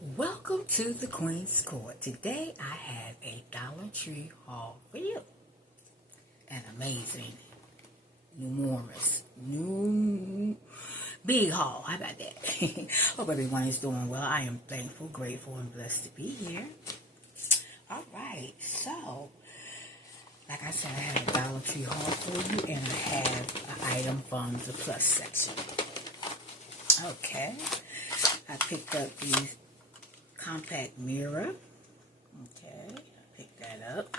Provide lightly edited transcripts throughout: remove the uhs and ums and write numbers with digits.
Welcome to the Queen's Court. Today I have a Dollar Tree haul for you. An amazing, big haul. How about that? Hope everyone is doing well. I am thankful, grateful, and blessed to be here. Alright, so, like I said, I have a Dollar Tree haul for you, and I have an item from the plus section. Okay, I picked up these compact mirror. Okay, I picked that up.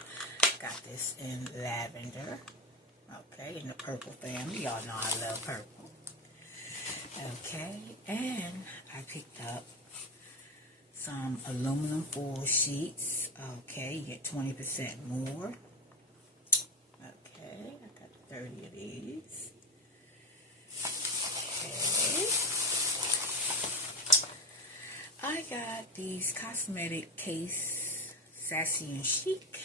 Got this in lavender. Okay, in the purple family. Y'all know I love purple. Okay, and I picked up some aluminum foil sheets. Okay, you get 20% more. Okay, I got 30 of these. Okay. I got these cosmetic case, sassy and chic.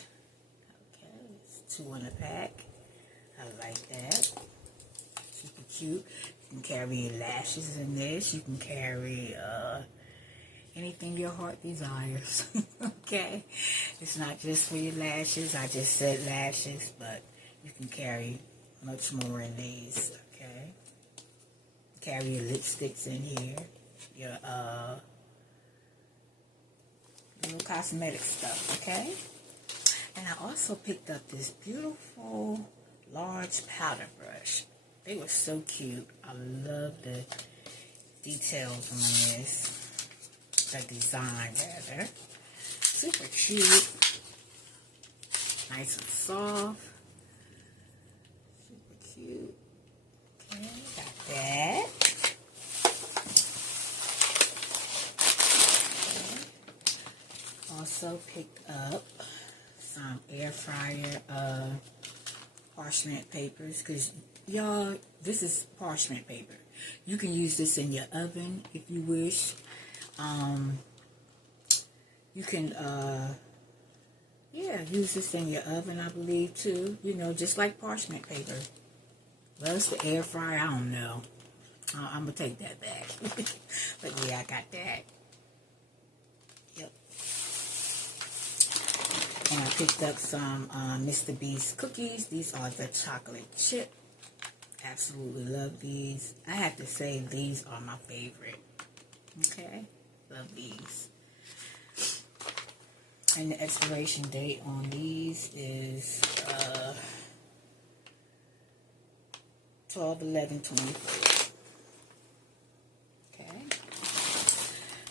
Okay, it's 2 in a pack. I like that. Super cute. You can carry your lashes in this. You can carry anything your heart desires. Okay, it's not just for your lashes. I just said lashes, but you can carry much more in these. Okay, carry your lipsticks in here. Your little cosmetic stuff, okay? And I also picked up this beautiful large powder brush. They were so cute. I love the details on this. The design, rather. Super cute. Nice and soft. Super cute. Okay, got that. Also picked up some air fryer parchment papers, because y'all, this is parchment paper. You can use this in your oven if you wish. You can use this in your oven, I believe, too. You know, just like parchment paper. Well, it's the air fryer, I don't know. I'm gonna take that back. But yeah, I got that. Yep. And I picked up some Mr. Beast cookies. These are the chocolate chip. Absolutely love these. I have to say, these are my favorite. Okay? Love these. And the expiration date on these is 12/11/24. Okay?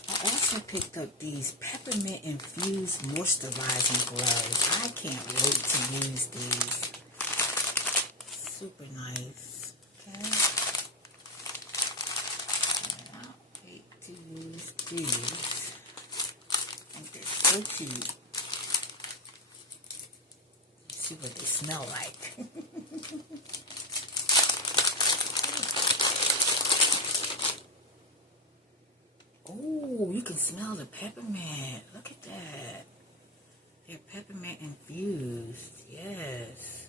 I also picked up these peppermint infused moisturizing gloves. I can't wait to use these. Super nice. Okay. And I'll wait to use these. I think they're so cute. Let's see what they smell like. Oh, you can smell the peppermint. Look at that. They're peppermint infused. Yes.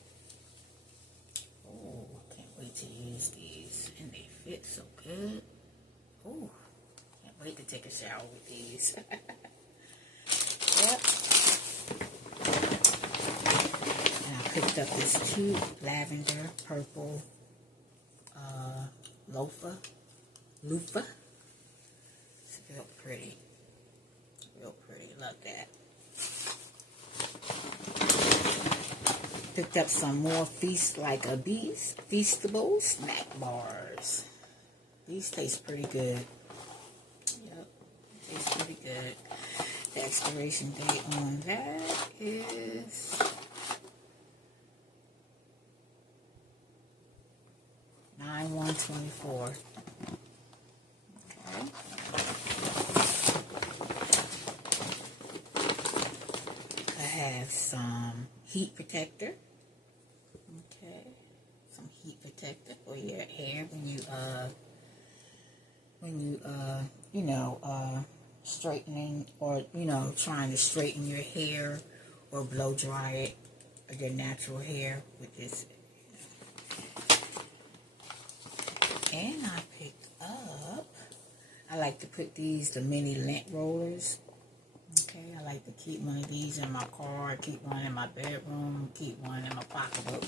Oh, can't wait to use these. And they fit so good. Oh, can't wait to take a shower with these. Yep. And I picked up this cute lavender purple loofah. It's real pretty. Real pretty. Love that. Picked up some more Feast Like a Beast Feastable snack bars. These taste pretty good. Yep, taste pretty good. The expiration date on that is 9/1/24. Okay. I have some heat protector. Okay, some heat protector for your hair when you straightening, or trying to straighten your hair or blow dry it, or your natural hair with this. And I picked up I like to put these, the mini lint rollers. Okay, I like to keep one of these in my car, keep one in my bedroom, keep one in my pocketbook,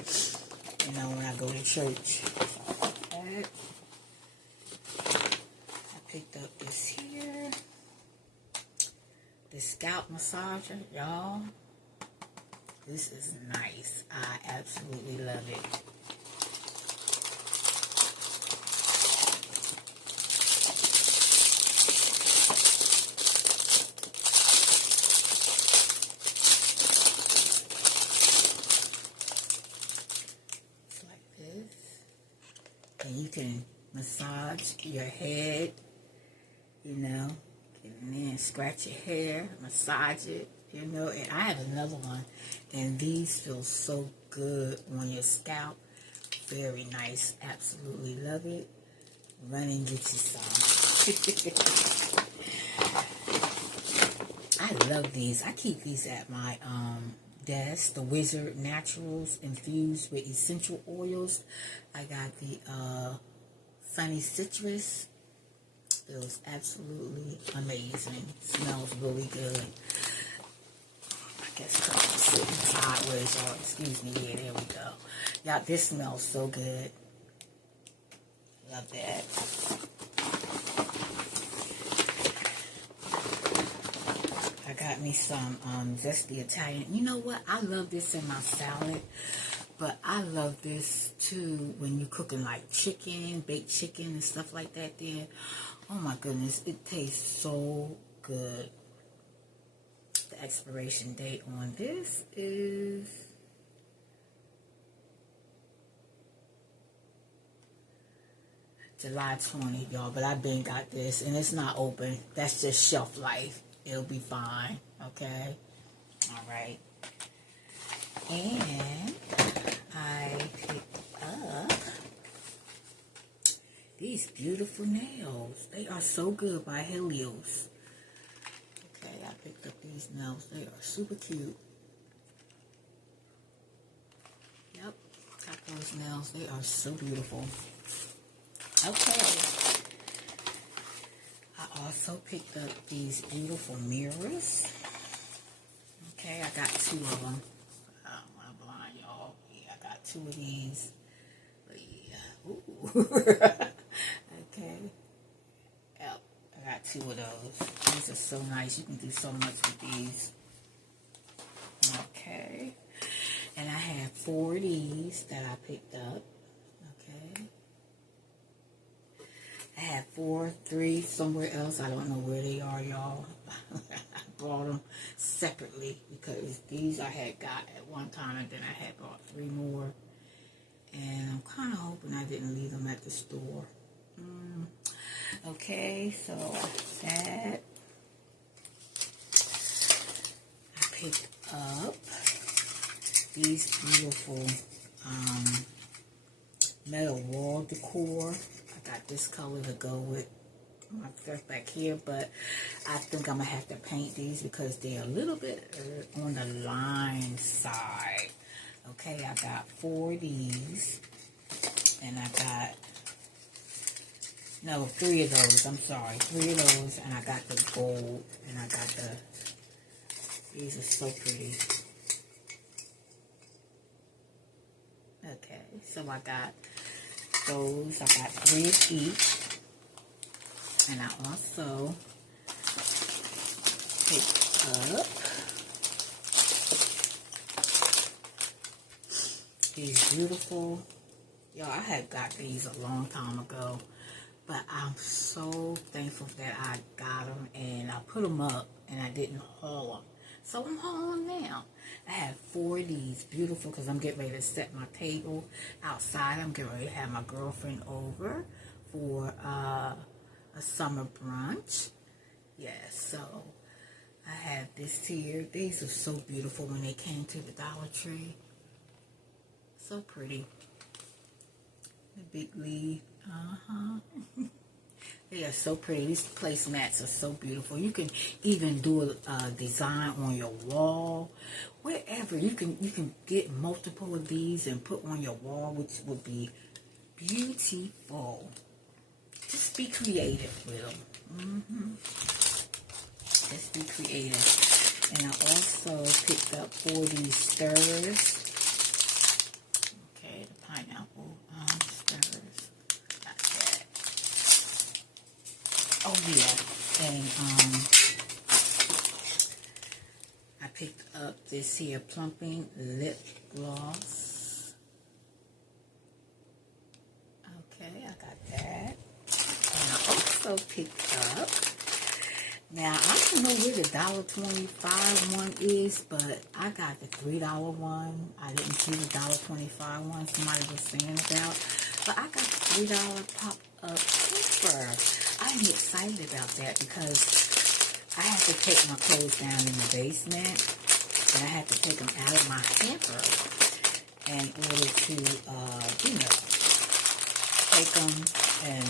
you know, when I go to church. So like that. I picked up this here, the scalp massager, y'all. This is nice. I absolutely love it. And you can massage your head, you know, get in there, scratch your hair, massage it, you know. And I have another one, and these feel so good on your scalp. Very nice. Absolutely love it. Run and get you some. I love these. I keep these at my desk. The Wizard Naturals infused with essential oils. I got the Sunny Citrus. Feels absolutely amazing. Smells really good. I guess because I'm sitting sideways, y'all. Excuse me. Yeah, there we go. Y'all, this smells so good. Love that. I got me some zesty Italian. You know what? I love this in my salad, but I love this too when you're cooking like chicken, baked chicken and stuff like that there. Oh my goodness, it tastes so good. The expiration date on this is July 20th, y'all, but I've been got this and it's not open. That's just shelf life. It'll be fine, okay? All right. And I picked up these beautiful nails. They are so good by Helios. Okay, I picked up these nails. They are super cute. Yep, got those nails. They are so beautiful. Okay. I also picked up these beautiful mirrors. Okay, I got two of them. I'm blind, y'all. Yeah, I got two of these. But yeah, ooh. Okay. Yep, I got two of those. These are so nice. You can do so much with these. Okay. And I have 4 of these that I picked up. Okay. I have 4, 3 somewhere else. I don't know where they are, y'all. I bought them separately because these I had got at one time and then I had bought 3 more. And I'm kind of hoping I didn't leave them at the store. Okay, so that. I picked up these beautiful metal wall decor. I got this color to go with my stuff back here, but I think I'm gonna have to paint these because they're a little bit on the line side. Okay, I got 4 of these, and I got 3 of those. I'm sorry, 3 of those, and I got the gold, and I got these are so pretty. Okay, so I got those. I got 3 of each. And I also picked up these beautiful, y'all, I had got these a long time ago, but I'm so thankful that I got them and I put them up and I didn't haul them. So I'm hauling them now. I have 4 of these beautiful because I'm getting ready to set my table outside. I'm getting ready to have my girlfriend over for a summer brunch. Yeah, so I have this here. These are so beautiful when they came to the Dollar Tree. So pretty. The big leaf. They are so pretty. These placemats are so beautiful. You can even do a design on your wall, wherever. You can get multiple of these and put on your wall, which would be beautiful. Just be creative with them. Let's be creative. And I also picked up 4 of these stirrers. Okay, the pineapple stirrers. Not that. Oh yeah, and I picked up this here plumping lip gloss. Okay, I got that. And I also picked up, now I don't know where the $1.25 one is, but I got the $3 one. I didn't see the $1.25 one somebody was saying about, but I got the $3 pop-up paper. I'm excited about that because I have to take my clothes down in the basement, and I have to take them out of my hamper in order to, you know, take them and,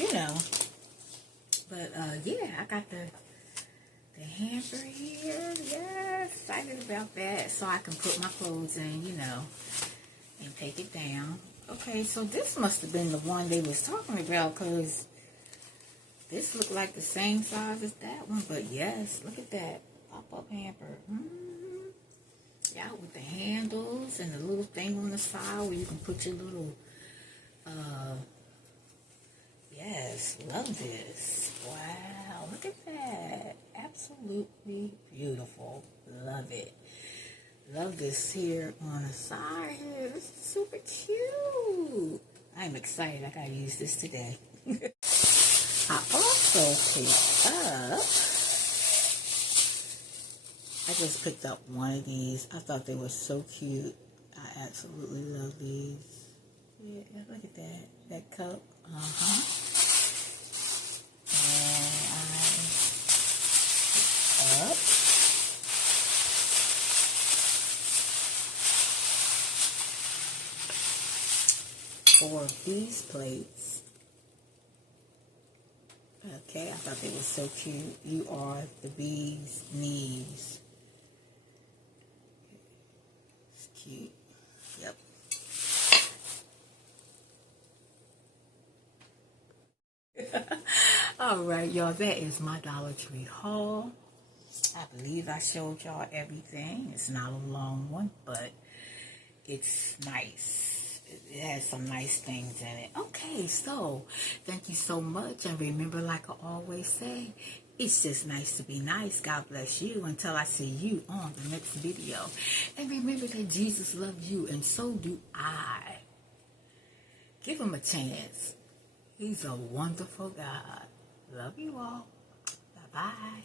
you know, but, yeah, I got the hamper here. Yeah, excited about that. So I can put my clothes in, you know, and take it down. Okay, so this must have been the one they was talking about, because this looked like the same size as that one. But yes, look at that pop-up hamper. Yeah, with the handles and the little thing on the side where you can put your little, yes, love this. Wow, look at that. Absolutely beautiful. Love it. Love this here on the side here. This is super cute. I'm excited. I gotta use this today. I also picked up, I just picked up one of these. I thought they were so cute. I absolutely love these. Yeah, look at that. That cup. And I picked up 4 of these plates. Okay, I thought they were so cute. You are the bee's knees. It's cute. Yep. All right, y'all. That is my Dollar Tree haul. I believe I showed y'all everything. It's not a long one, but it's nice. It has some nice things in it. Okay, so thank you so much. And remember, like I always say, it's just nice to be nice. God bless you until I see you on the next video. And remember that Jesus loves you, and so do I. Give him a chance. He's a wonderful God. Love you all. Bye-bye.